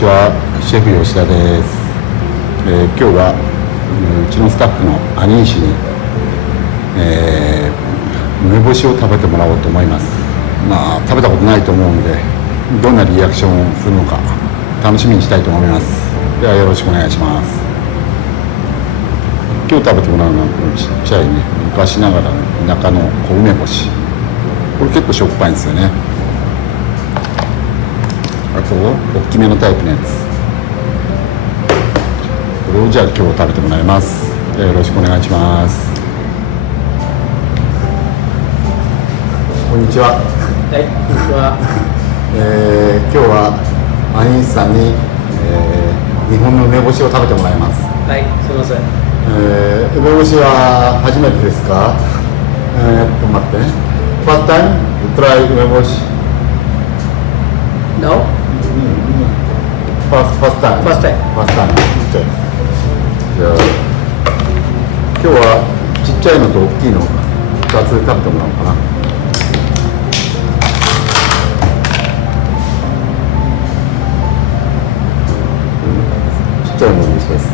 ちは、シェフ吉田です。今日はうちのスタッフの兄氏に、梅干しを食べてもらおうと思います。食べたことないと思うんで、どんなリアクションをするのか楽しみにしたいと思います。ではよろしくお願いします。今日食べてもらうのはちっちゃいね、昔ながらの田舎の梅干し。これ結構しょっぱいんですよね。あと大きめのタイプのやつ、これをじゃあ今日食べてもらいます。よろしくお願いします。こんにちは。はい、こんにちは。今日は兄さんに、日本の梅干しを食べてもらいます。はい、すみません。梅干しは初めてですか？待ってね。First time try 梅干し。No? First time. First time. First time. じゃあ今日はちっちゃいのと大きいの2つ食べてもらおうかな。ちっちゃいのにします。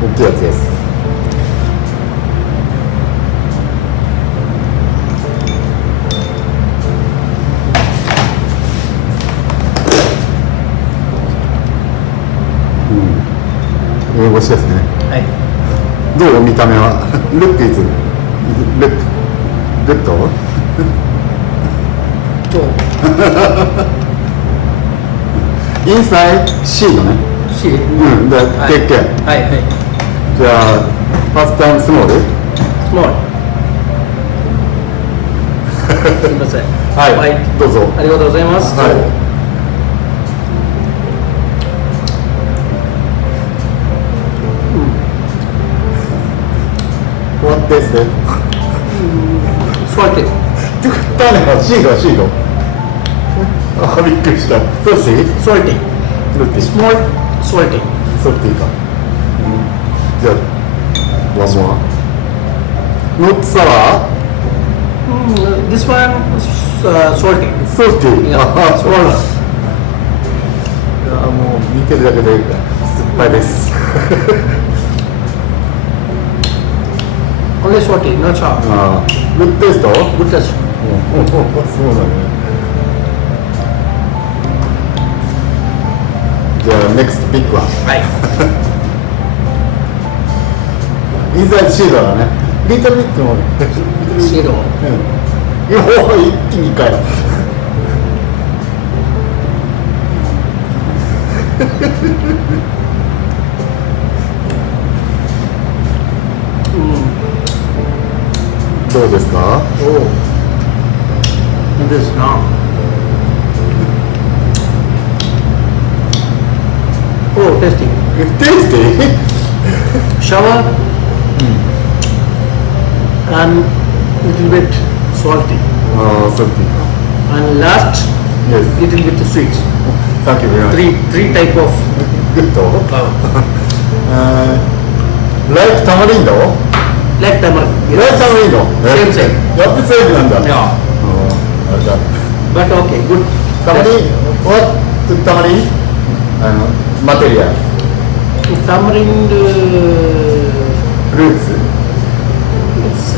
大きいやつです。梅干しですね。はい。どう見た目は？ルックイズルックグッド？インサイドシードね。シード。テッケー。はいはい。じゃあファーストタイムスモール。スモール。すみません。はい。どうぞ。ありがとうございます。はい。What is it? ソルティ。種はシードはシード。びっくりした。ソルティ？ソルティ。スモールソルティ。ソルティか。じゃあ、one more. Not sour? This one salty. Salty? Yeah, swallow. いやもう見てるだけで酸っぱいです。Only salty, not sour. Good taste? Good taste. そうだね。じゃあ next big one。はい。インサイドシードだね。リトルビットもシード。一気にかよ。どうですか？いいですな。Tasty. Tasty? Sour and little bit salty. Salty. And last, Yes. little bit sweet. Thank you very much. Three type of. Good. Like tamarindo? Like tamarind. Like tamarindo? Same. やっぱりセーフなんだ。Yeah. あれだ。 But okay, good. What tamarind? Material. Tamarind. Fruits. It's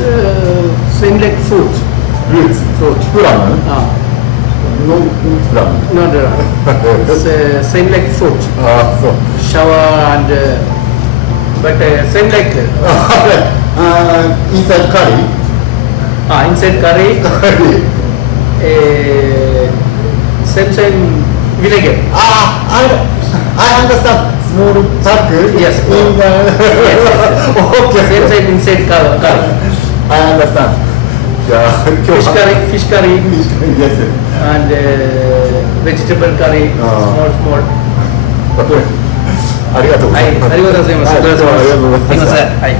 same like fruit. Fruits. Plum? No plum. No. It's same like fruit. そう。 Sour and but same like inside curry? inside curry. Same vinegar. I understand. Small pack? Yes. In the... Yes. Okay. Same inside curry. I understand. Fish curry. Yes. And vegetable curry. Small. ありがとうございます。はい、ありがとうございます。はい、どうもありがとうございました。すみません。はい。